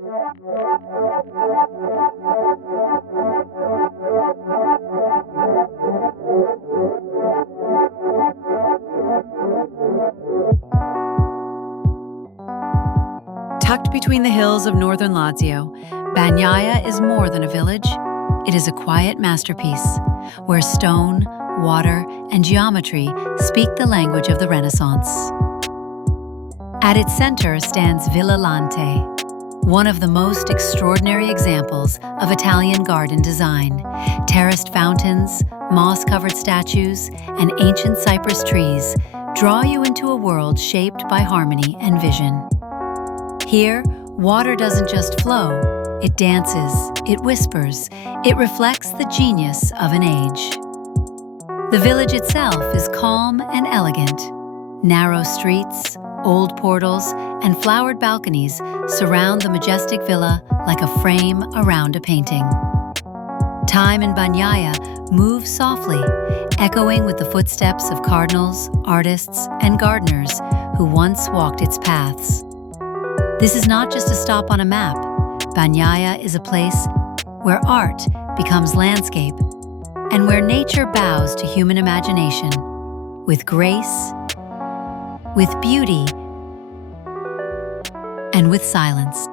Tucked between the hills of northern Lazio, Bagnaia is more than a village. It is a quiet masterpiece where stone, water, and geometry speak the language of the Renaissance. At its center stands Villa Lante, one of the most extraordinary examples of Italian garden design. Terraced fountains, moss-covered statues, and ancient cypress trees draw you into a world shaped by harmony and vision. Here, water doesn't just flow, it dances, it whispers, it reflects the genius of an age. The village itself is calm and elegant. Narrow streets, old portals, and flowered balconies surround the majestic villa like a frame around a painting. Time in Bagnaia moves softly, echoing with the footsteps of cardinals, artists, and gardeners who once walked its paths. This is not just a stop on a map. Bagnaia is a place where art becomes landscape and where nature bows to human imagination with grace, with beauty, and with silence.